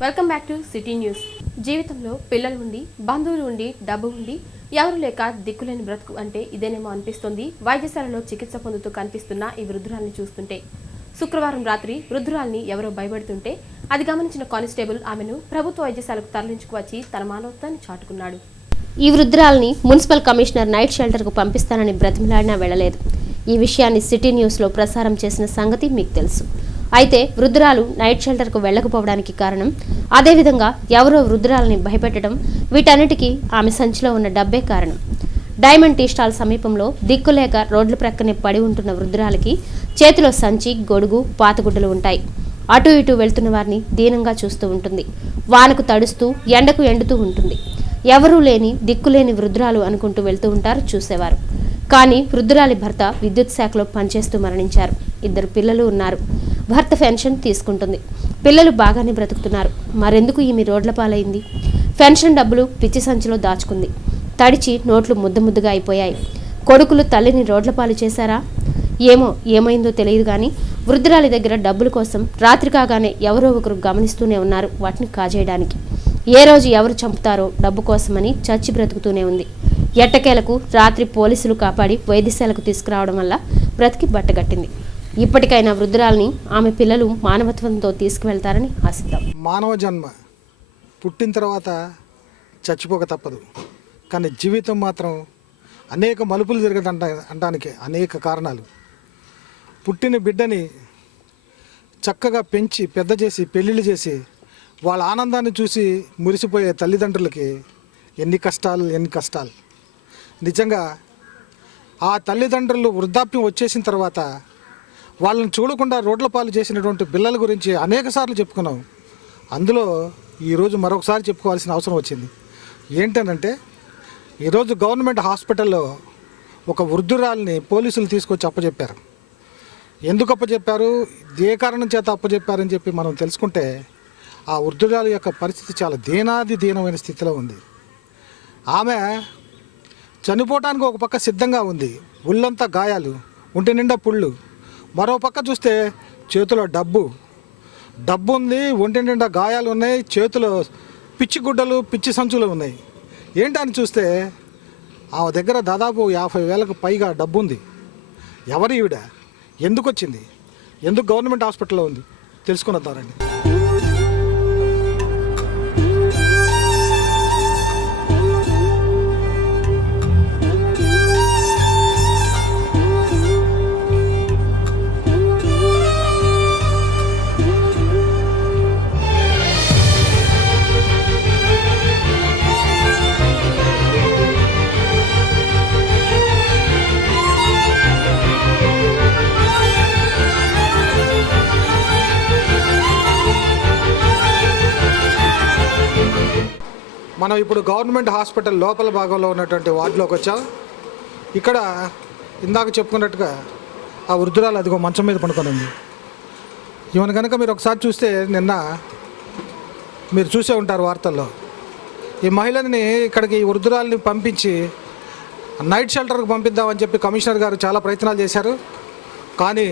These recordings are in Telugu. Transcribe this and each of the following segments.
Welcome back to city news. జీవితంలో పిల్లలు ఉండి, బంధువులు ఉండి, డబ్బు ఉండి, ఎవరు లేక దిక్కులేని బ్రతుకు అంటే ఇదేనేమో అనిపిస్తుంది. వైద్యశాలలో చికిత్స పొందుతూ కనిపిస్తున్న ఈ వృద్ధురాల్ని చూస్తుంటే. శుక్రవారం రాత్రి వృద్ధురాల్ని ఎవరో భయపడుతుంటే అది గమనించిన కానిస్టేబుల్ ఆమెను ప్రభుత్వ వైద్యశాలకు తరలించుకువచ్చి తన మానవత్వాన్ని చాటుకున్నాడు. ఈ వృద్ధురాల్ని మున్సిపల్ కమిషనర్ నైట్ షెల్టర్కు పంపిస్తానని బ్రతిమలాడినా వెళ్లలేదు. ఈ విషయాన్ని సిటీ న్యూస్లో ప్రసారం చేసిన సంగతి మీకు తెలుసు. అయితే వృద్ధురాలు నైట్ షెల్టర్కు వెళ్లకపోవడానికి కారణం, అదేవిధంగా ఎవరో వృద్ధురాలని భయపెట్టడం, వీటన్నిటికీ ఆమె సంచిలో ఉన్న డబ్బే కారణం. డైమండ్ టీ స్టాల్ సమీపంలో దిక్కులేక రోడ్ల ప్రక్కనే పడి ఉంటున్న వృద్ధురాలికి చేతిలో సంచి, గొడుగు, పాతగుడ్డలు ఉంటాయి. అటు ఇటు వెళ్తున్న వారిని దీనంగా చూస్తూ ఉంటుంది. వానకు తడుస్తూ, ఎండకు ఎండుతూ ఉంటుంది. ఎవరూ లేని, దిక్కులేని వృద్ధురాలు అనుకుంటూ వెళ్తూ ఉంటారు చూసేవారు. కానీ వృద్ధురాలి భర్త విద్యుత్ శాఖలో పనిచేస్తూ మరణించారు. 2 పిల్లలు ఉన్నారు. భర్త పెన్షన్ తీసుకుంటుంది. పిల్లలు బాగానే బ్రతుకుతున్నారు. మరెందుకు ఈమె రోడ్ల పాలైంది? పెన్షన్ డబ్బులు పిచ్చి సంచిలో దాచుకుంది. తడిచి నోట్లు ముద్దగా అయిపోయాయి. కొడుకులు తల్లిని రోడ్ల పాలు చేశారా? ఏమైందో తెలియదు కానీ వృద్ధురాలి దగ్గర డబ్బుల కోసం రాత్రి కాగానే ఎవరో ఒకరు గమనిస్తూనే ఉన్నారు వాటిని కాజేయడానికి. ఏ రోజు ఎవరు చంపుతారో డబ్బు కోసమని చచ్చి బ్రతుకుతూనే ఉంది. ఎట్టకేలకు రాత్రి పోలీసులు కాపాడి వైద్యశాలకు తీసుకురావడం వల్ల బ్రతికి బట్టగట్టింది. ఇప్పటికైనా వృద్ధురాల్ని ఆమె పిల్లలు మానవత్వంతో తీసుకువెళ్తారని ఆశిద్దాం. మానవ జన్మ పుట్టిన తర్వాత చచ్చిపోక తప్పదు. కానీ జీవితం మాత్రం అనేక మలుపులు జరగడానికి అనేక కారణాలు. పుట్టిన బిడ్డని చక్కగా పెంచి పెద్ద చేసి పెళ్ళిళ్ళు చేసి వాళ్ళ ఆనందాన్ని చూసి మురిసిపోయే తల్లిదండ్రులకి ఎన్ని కష్టాలు. నిజంగా ఆ తల్లిదండ్రులు వృద్ధాప్యం వచ్చేసిన తర్వాత వాళ్ళని చూడకుండా రోడ్ల పాలు చేసినటువంటి పిల్లల గురించి అనేక సార్లు చెప్పుకున్నాం. అందులో ఈరోజు మరొకసారి చెప్పుకోవాల్సిన అవసరం వచ్చింది. ఏంటనంటే, ఈరోజు గవర్నమెంట్ హాస్పిటల్లో ఒక వృద్ధురాల్ని పోలీసులు తీసుకొచ్చి అప్పచెప్పారు. ఎందుకు అప్పచెప్పారు, ఏ కారణం చేత అప్పచెప్పారని చెప్పి మనం తెలుసుకుంటే, ఆ వృద్ధురాలు యొక్క పరిస్థితి చాలా దీనమైన స్థితిలో ఉంది. ఆమె చనిపోవటానికి ఒక పక్క సిద్ధంగా ఉంది. ఒళ్ళంతా గాయాలు, ఒంటి నిండా పుళ్ళు. మరో పక్క చూస్తే చేతిలో డబ్బు ఉంది, ఒంటి నిండా గాయాలు ఉన్నాయి, చేతిలో పిచ్చి గుడ్డలు, పిచ్చి సంచులు ఉన్నాయి. ఏంటని చూస్తే ఆమె దగ్గర దాదాపు 50,000కు పైగా డబ్బు ఉంది. ఎవరు ఈవిడ, ఎందుకు వచ్చింది, ఎందుకు గవర్నమెంట్ హాస్పిటల్లో ఉంది తెలుసుకుని వద్దారండి. మనం ఇప్పుడు గవర్నమెంట్ హాస్పిటల్ లోపల భాగంలో ఉన్నటువంటి వార్డులోకి వచ్చాం. ఇక్కడ ఇందాక చెప్పుకున్నట్టుగా ఆ వృద్ధురాలు అదిగో మంచం మీద పడుకొని ఉంది. ఈమెను కనుక మీరు ఒకసారి చూస్తే, నిన్న మీరు చూసే ఉంటారు వార్తల్లో, ఈ మహిళని ఇక్కడికి ఈ వృద్ధురాలని పంపించి నైట్ షెల్టర్కి పంపిద్దామని చెప్పి కమిషనర్ గారు చాలా ప్రయత్నాలు చేశారు. కానీ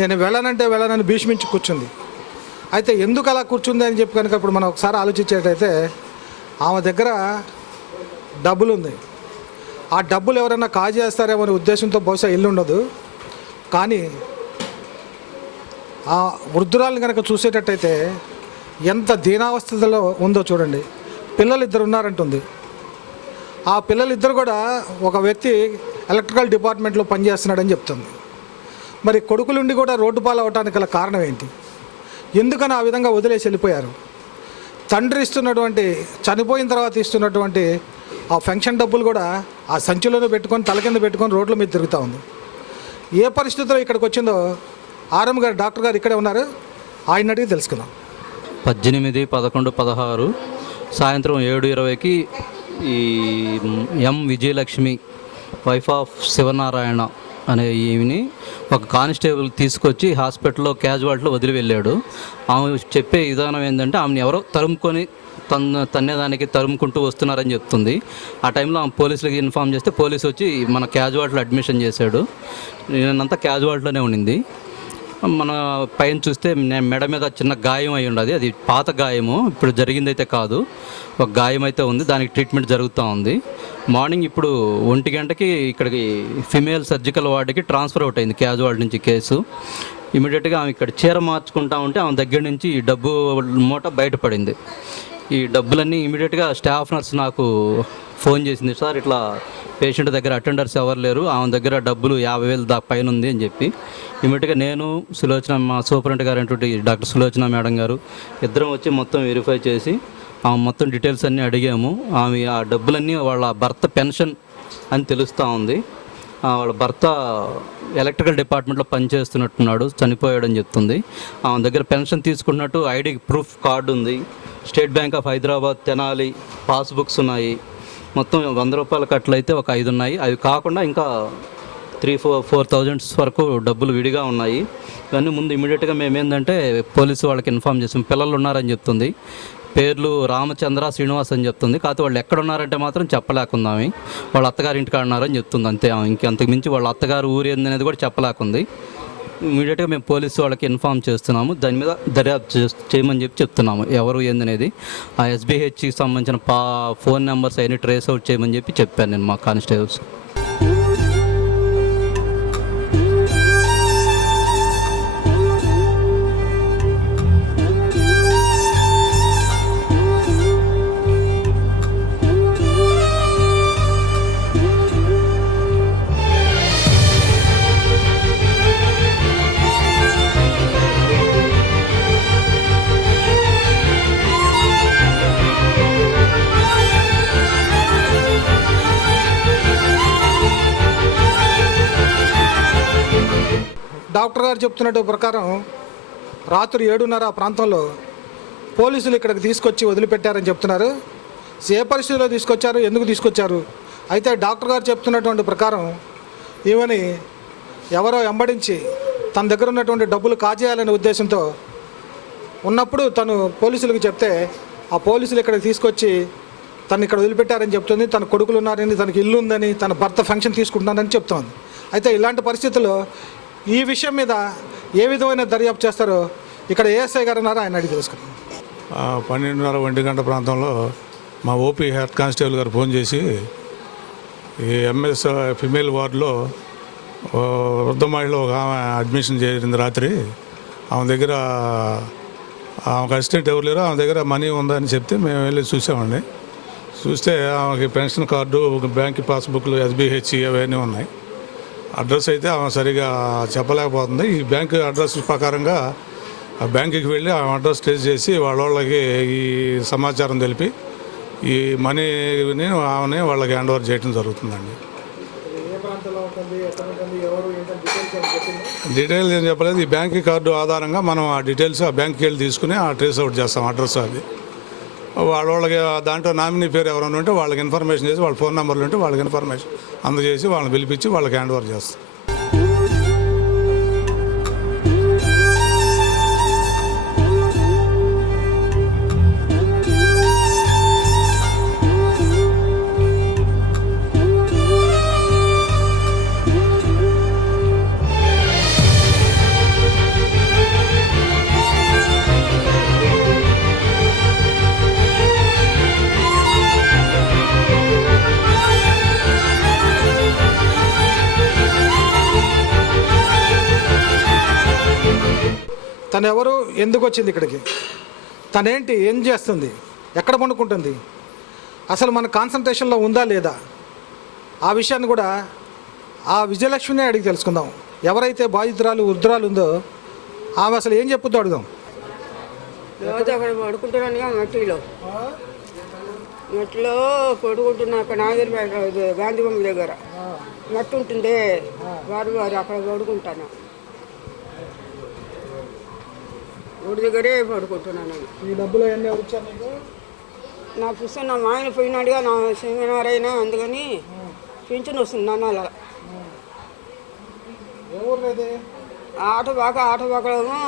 నేను వెళ్ళనని భీష్మించి కూర్చుంది. అయితే ఎందుకు అలా కూర్చుంది అని చెప్పి కనుక ఇప్పుడు మనం ఒకసారి ఆలోచించేటైతే, ఆమె దగ్గర డబ్బులు ఉంది. ఆ డబ్బులు ఎవరైనా కాజేస్తారేమో అనే ఉద్దేశంతో బహుశా ఇల్లు ఉండదు. కానీ ఆ వృద్ధురాలను కనుక చూసేటట్టయితే ఎంత దీనావస్థలో ఉందో చూడండి. పిల్లలు 2 ఉన్నారంటుంది. ఆ పిల్లలిద్దరు కూడా ఒక వ్యక్తి ఎలక్ట్రికల్ డిపార్ట్మెంట్లో పనిచేస్తున్నాడని చెప్తుంది. మరి కొడుకులుండి కూడా రోడ్డు పాలు అవడానికి గల కారణం ఏంటి? ఎందుకని ఆ విధంగా వదిలేసి వెళ్ళిపోయారు? తండ్రి ఇస్తున్నటువంటి, చనిపోయిన తర్వాత ఇస్తున్నటువంటి ఆ పెన్షన్ డబ్బులు కూడా ఆ సంచిలోనే పెట్టుకొని తల కింద పెట్టుకొని రోడ్ల మీద తిరుగుతూ ఉంది. ఏ పరిస్థితిలో ఇక్కడికి వచ్చిందో ఆర్ఎం గారు, డాక్టర్ గారు ఇక్కడే ఉన్నారు, ఆయన అడిగి తెలుసుకుందాం. 18, 11, 16 సాయంత్రం 7:20కి ఈ ఎం విజయలక్ష్మి వైఫ్ ఆఫ్ శివనారాయణ అనే ఈమెని ఒక కానిస్టేబుల్ తీసుకొచ్చి హాస్పిటల్లో క్యాజువాలిటీలో వదిలి వెళ్ళాడు. ఆమె చెప్పే విధానం ఏంటంటే, ఆమెను ఎవరో తరుముకుంటూ వస్తున్నారని చెప్తుంది. ఆ టైంలో ఆమె పోలీసులకి ఇన్ఫామ్ చేస్తే పోలీసు వచ్చి మన క్యాజువాలిటీలో అడ్మిషన్ చేశాడు. నేనంతా క్యాజువాలిటీలోనే ఉండింది. మన పైన చూస్తే మెడ మీద చిన్న గాయం అయి ఉండదు, అది పాత గాయము, ఇప్పుడు జరిగింది అయితే కాదు. ఒక గాయం అయితే ఉంది, దానికి ట్రీట్మెంట్ జరుగుతూ ఉంది. మార్నింగ్ ఇప్పుడు 1 గంటకి ఇక్కడికి ఫిమేల్ సర్జికల్ వార్డుకి ట్రాన్స్ఫర్ అవుట్ అయింది క్యాజువాలిటీ నుంచి కేసు. ఇమీడియట్గా ఆమె ఇక్కడ చీర మార్చుకుంటా ఉంటే ఆమె దగ్గర నుంచి ఈ డబ్బు మూట బయటపడింది. ఈ డబ్బులన్నీ ఇమీడియట్గా స్టాఫ్ నర్స్ నాకు ఫోన్ చేసింది, సార్ ఇట్లా పేషెంట్ దగ్గర అటెండర్స్ ఎవరు లేరు, ఆమె దగ్గర డబ్బులు 50,000 దాకా పైన ఉంది అని చెప్పి ఇమీడియట్గా నేను సులోచన, మా సూపరింటెండెంట్ గారు అయినటువంటి డాక్టర్ సులోచన మేడం గారు ఇద్దరం వచ్చి మొత్తం వెరిఫై చేసి ఆమె మొత్తం డీటెయిల్స్ అన్నీ అడిగాము. ఆమె ఆ డబ్బులన్నీ వాళ్ళ భర్త పెన్షన్ అని తెలుస్తూ ఉంది. వాళ్ళ భర్త ఎలక్ట్రికల్ డిపార్ట్మెంట్లో పనిచేస్తున్నట్టున్నాడు, చనిపోయాడని చెప్తుంది. ఆమె దగ్గర పెన్షన్ తీసుకున్నట్టు ఐడి ప్రూఫ్ కార్డు ఉంది, state bank of Hyderabad Tenali passbooks ఉన్నాయి. మొత్తం 100 రూపాయల కట్టలైతే ఒక 5 ఉన్నాయి. అవి కాకుండా ఇంకా 3,000-4,000 వరకు డబ్బులు విడిగా ఉన్నాయి. ఇవన్నీ ముందు ఇమీడియట్గా మేము ఏంటంటే పోలీసు వాళ్ళకి ఇన్ఫామ్ చేసాం. పిల్లలు ఉన్నారని చెప్తుంది, పేర్లు రామచంద్ర, శ్రీనివాస్ అని చెప్తుంది. కాకపోతే వాళ్ళు ఎక్కడ ఉన్నారంటే మాత్రం చెప్పలేకుందామి, వాళ్ళ అత్తగారి ఇంటికాడ ఉన్నారని చెప్తుంది అంతే. ఇంకంతకు మించి వాళ్ళ అత్తగారు ఊరు ఏందనేది కూడా చెప్పలేకుంది. ఇమీడియట్గా మేము పోలీసు వాళ్ళకి ఇన్ఫామ్ చేస్తున్నాము, దాని మీద దర్యాప్తు చేయమని చెప్తున్నాము ఎవరు ఏందనేది. ఆ ఎస్బీహెచ్కి సంబంధించిన ఫోన్ నెంబర్స్ అవన్నీ ట్రేస్ అవుట్ చేయమని చెప్పాను నేను మా కానిస్టేబుల్స్. డాక్టర్ గారు చెప్తున్నట్టు ప్రకారం రాత్రి 7:30 ఆ ప్రాంతంలో పోలీసులు ఇక్కడికి తీసుకొచ్చి వదిలిపెట్టారని చెప్తున్నారు. ఏ పరిస్థితిలో తీసుకొచ్చారు, ఎందుకు తీసుకొచ్చారు? అయితే డాక్టర్ గారు చెప్తున్నటువంటి ప్రకారం ఈమెని ఎవరో వెంబడించి తన దగ్గర ఉన్నటువంటి డబ్బులు కాజేయాలనే ఉద్దేశంతో ఉన్నప్పుడు తను పోలీసులకు చెప్తే ఆ పోలీసులు ఇక్కడికి తీసుకొచ్చి తను ఇక్కడ వదిలిపెట్టారని చెప్తుంది. తన కొడుకులు ఉన్నారని, తనకి ఇల్లు ఉందని, తన భర్త ఫంక్షన్ తీసుకుంటున్నారని చెప్తోంది. అయితే ఇలాంటి పరిస్థితుల్లో ఈ విషయం మీద ఏ విధమైన దర్యాప్తు చేస్తారో ఇక్కడ ఏఎస్ఐ గారు ఉన్నారు, ఆయన అడిగి తెలుసుకున్నాం. 12:30 1 గంట ప్రాంతంలో మా ఓపీ హెడ్ కానిస్టేబుల్ గారు ఫోన్ చేసి ఈ ఎంఎస్ ఫిమేల్ వార్డులో వృద్ధ మహిళ ఒక ఆమె అడ్మిషన్ చేరింది రాత్రి. ఆమె దగ్గర ఆమెకు అసిస్టెంట్ ఎవరు లేరు, ఆమె దగ్గర మనీ ఉందని చెప్తే మేము వెళ్ళి చూసామండి. చూస్తే ఆమెకి పెన్షన్ కార్డు, బ్యాంక్ పాస్బుక్లు, ఎస్బీహెచ్ అవన్నీ ఉన్నాయి. అడ్రస్ అయితే ఆమె సరిగా చెప్పలేకపోతుంది. ఈ బ్యాంక్ అడ్రస్ ప్రకారంగా ఆ బ్యాంకుకి వెళ్ళి ఆమె అడ్రస్ ట్రేస్ చేసి వాళ్ళకి ఈ సమాచారం తెలిపి ఈ మనీని ఆమెని వాళ్ళకి హ్యాండ్ ఓవర్ చేయడం జరుగుతుందండి. డీటెయిల్స్ ఏం చెప్పలేదు. ఈ బ్యాంక్ కార్డు ఆధారంగా మనం ఆ డీటెయిల్స్ ఆ బ్యాంక్కి వెళ్ళి తీసుకుని ఆ ట్రేస్ అవుట్ చేస్తాం అడ్రస్. అది వాళ్ళకి దాంట్లో నామినీ పేరు ఎవరైనా ఉంటే వాళ్ళకి ఇన్ఫర్మేషన్ చేసి, వాళ్ళ ఫోన్ నెంబర్లు ఉంటే వాళ్ళకి ఇన్ఫర్మేషన్ అందజేసి వాళ్ళని పిలిపించి వాళ్ళకి హ్యాండ్ ఓవర్ చేస్తాం. తను ఎవరు, ఎందుకు వచ్చింది ఇక్కడికి, తనేంటి, ఏం చేస్తుంది, ఎక్కడ పండుకుంటుంది, అసలు మన కాన్సన్ట్రేషన్లో ఉందా లేదా, ఆ విషయాన్ని కూడా ఆ విజయలక్ష్మినే అడిగి తెలుసుకుందాం. ఎవరైతే బాధితురాలు వృద్ధురాలు ఉందో ఆమె అసలు ఏం చెప్పుద్దో అడుగుదాం. రోజు అక్కడ పడుకుంటున్నానుగా మట్టిలో పడుకుంటున్నా. అక్కడ నాగరిపేట గాంధీ బొమ్మ దగ్గర మట్టి ఉంటుంది, వారు అక్కడ పడుకుంటాను. ఊరి దగ్గరే పడుకుంటున్నాను. ఈ డబ్బులు అన్నీ వచ్చాను నా పుస్తకం నా మాయన పోయినాడుగా, నా సింగనారైనా, అందుకని పింఛన్ వస్తుంది నాన్న. ఆటో బాకలేమో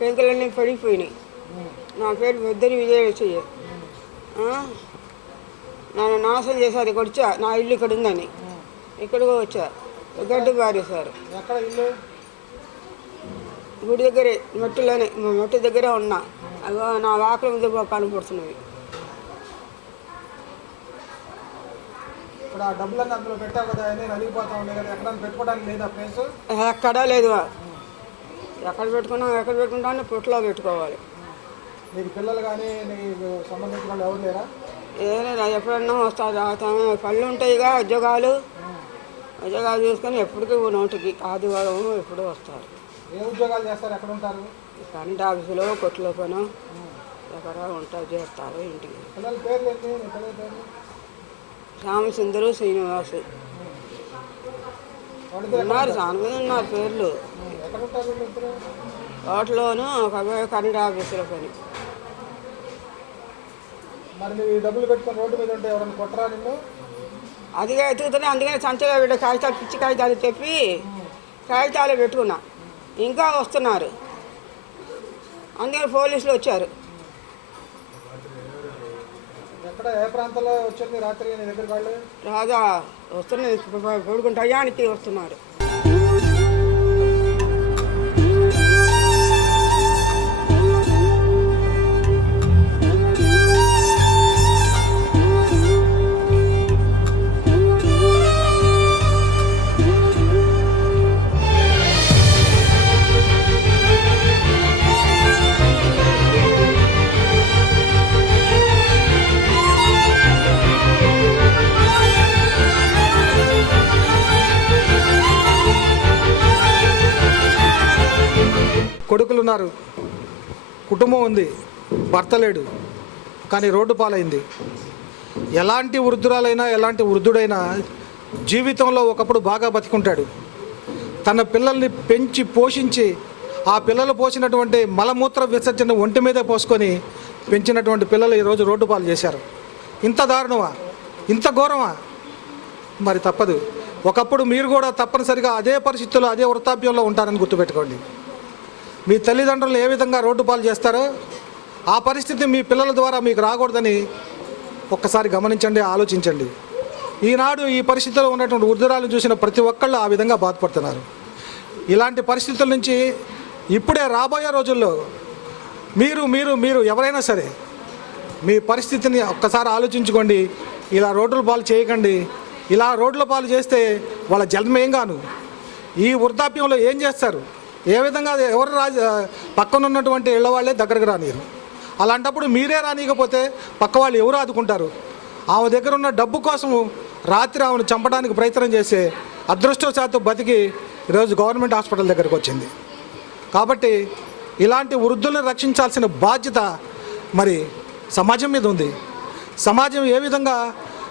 పెంకులన్నీ పడిపోయినాయి. నా పేరు పెద్దని విజయలక్ష్మి. నన్ను నాశనం చేశారు. ఇక్కడ వచ్చా, నా ఇల్లు ఇక్కడ ఉందని ఇక్కడికి వచ్చా. గడ్డి బారేశారు. గుడి దగ్గరే మట్టిలోనే మట్టి దగ్గరే ఉన్నా అగో నా వాకల మీద కనపడుతున్నవి. ఇప్పుడు ఆ డబ్బులన్నీ అందులో పెట్టావు కదా, అన్నీ నలిగిపోతా ఉన్నాయి కదా, ఎక్కడ పెట్టుకోవడానికి లేదా ప్లేస్? ఎక్కడా లేదు. ఎక్కడ పెట్టుకుంటామో పుట్టలో పెట్టుకోవాలి. నీకు పిల్లలు కానీ నీకు సంబంధించిన వాళ్ళు ఎవరు లేరా? ఏదైనా ఎప్పుడన్నా వస్తారు, పళ్ళు ఉంటాయిగా ఉద్యోగాలు చేసుకొని ఎప్పటికీ నోటికి ఆదివారం ఎప్పుడూ వస్తారు. ఏ ఉద్యోగాలు చేస్తారు, ఎక్కడ ఉంటారు? కరెంట్ ఆఫీసులో కొట్లో పను ఎక్కడ ఉంటారు, చేస్తారు. ఇంటికి పిల్లల పేర్లు ఏంటి? నీ పిల్లల పేర్లు? రామసుందరు, శ్రీనివాసు ఉన్నారు. చాలా మంది ఉన్నారు పేర్లు. ఎక్కడ ఉంటారు ఇద్దరు? తోటలోను ఒక కరెంట్ ఆఫీసులో పని. మరి నువ్వు ఈ డబ్బులు పెట్టుకొని రోడ్డు మీద ఉంటే ఎవరైనా కొట్టరా నిన్ను? అదిగా ఎత్తుకుతున్నాయి. అందుకని సంచలో పెట్టే కాగితాలు పిచ్చి కాగితాలు చెప్పి కాగితాలు పెట్టుకున్నా. ఇంకా వస్తున్నారు, అందుకని పోలీసులు వచ్చారు. ఎక్కడ ఏ ప్రాంతంలో వచ్చింది రాత్రి నీ దగ్గర వాళ్ళు? రాగా వస్తున్నది, పడుకుని టయానికి వస్తున్నారు. కొడుకులు ఉన్నారు, కుటుంబం ఉంది, భర్త లేడు, కానీ రోడ్డు పాలైంది. ఎలాంటి వృద్ధురాలైనా ఎలాంటి వృద్ధుడైనా జీవితంలో ఒకప్పుడు బాగా బతికుంటాడు. తన పిల్లల్ని పెంచి పోషించి ఆ పిల్లలు పోసినటువంటి మలమూత్ర విసర్జన ఒంటి మీదే పోసుకొని పెంచినటువంటి పిల్లలు ఈరోజు రోడ్డు పాలు చేశారు. ఇంత దారుణమా, ఇంత ఘోరమా? మరి తప్పదు. ఒకప్పుడు మీరు కూడా తప్పనిసరిగా అదే పరిస్థితుల్లో అదే వృద్ధాప్యంలో ఉంటారని గుర్తుపెట్టుకోండి. మీ తల్లిదండ్రులు ఏ విధంగా రోడ్డు పాలు చేస్తారో ఆ పరిస్థితి మీ పిల్లల ద్వారా మీకు రాకూడదని ఒక్కసారి గమనించండి, ఆలోచించండి. ఈనాడు ఈ పరిస్థితుల్లో ఉన్నటువంటి వృద్ధురాలను చూసిన ప్రతి ఒక్కళ్ళు ఆ విధంగా బాధపడుతున్నారు. ఇలాంటి పరిస్థితుల నుంచి ఇప్పుడే రాబోయే రోజుల్లో మీరు మీరు మీరు ఎవరైనా సరే మీ పరిస్థితిని ఒక్కసారి ఆలోచించుకోండి. ఇలా రోడ్ల పాలు చేయకండి. ఇలా రోడ్ల పాలు చేస్తే వాళ్ళ జన్మేం గాను ఈ వృద్ధాప్యంలో ఏం చేస్తారు, ఏ విధంగా ఎవరు పక్కన ఉన్నటువంటి ఇళ్ళ వాళ్ళే దగ్గరకు రానియరు. అలాంటప్పుడు మీరే రానియకపోతే పక్క వాళ్ళు ఎవరు ఆదుకుంటారు? ఆమె దగ్గర ఉన్న డబ్బు కోసము రాత్రి ఆమెను చంపడానికి ప్రయత్నం చేసే అదృష్టవశాత్తు బతికి ఈరోజు గవర్నమెంట్ హాస్పిటల్ దగ్గరకు వచ్చింది. కాబట్టి ఇలాంటి వృద్ధులను రక్షించాల్సిన బాధ్యత మరి సమాజం మీద ఉంది. సమాజం ఏ విధంగా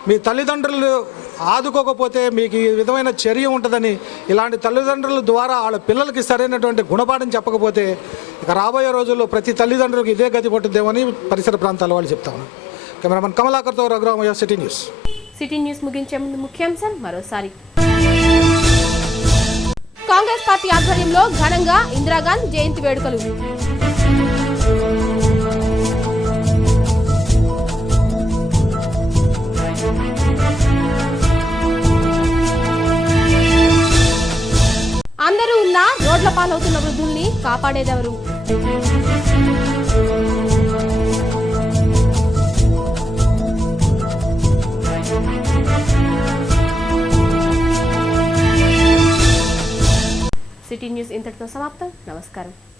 మీ తల్లిదండ్రులు ఆదుకోకపోతే మీకు ఈ విధమైన చర్య ఉంటుందని ఇలాంటి తల్లిదండ్రుల ద్వారా వాళ్ళ పిల్లలకి సరైనటువంటి గుణపాఠం చెప్పకపోతే ఇక రాబోయే రోజుల్లో ప్రతి తల్లిదండ్రులకు ఇదే గతి పట్టుద్దేమని పరిసర ప్రాంతాల వాళ్ళు చెప్తాను. కెమెరామన్ కమలాకర్తో Raghuramayya, city news. City news ముగించే ముందు ముఖ్యాంశాలు మరోసారి. కాంగ్రెస్ పార్టీ ఆధ్వర్యంలో ఘనంగా ఇందిరాగాంధీ జయంతి వేడుకలు. అందరూ ఉన్న రోడ్ల పాలవుతున్న వృద్ధుల్ని కాపాడేదెవరు? సిటీ న్యూస్ ఇంతటితో సమాప్తం. నమస్కారం.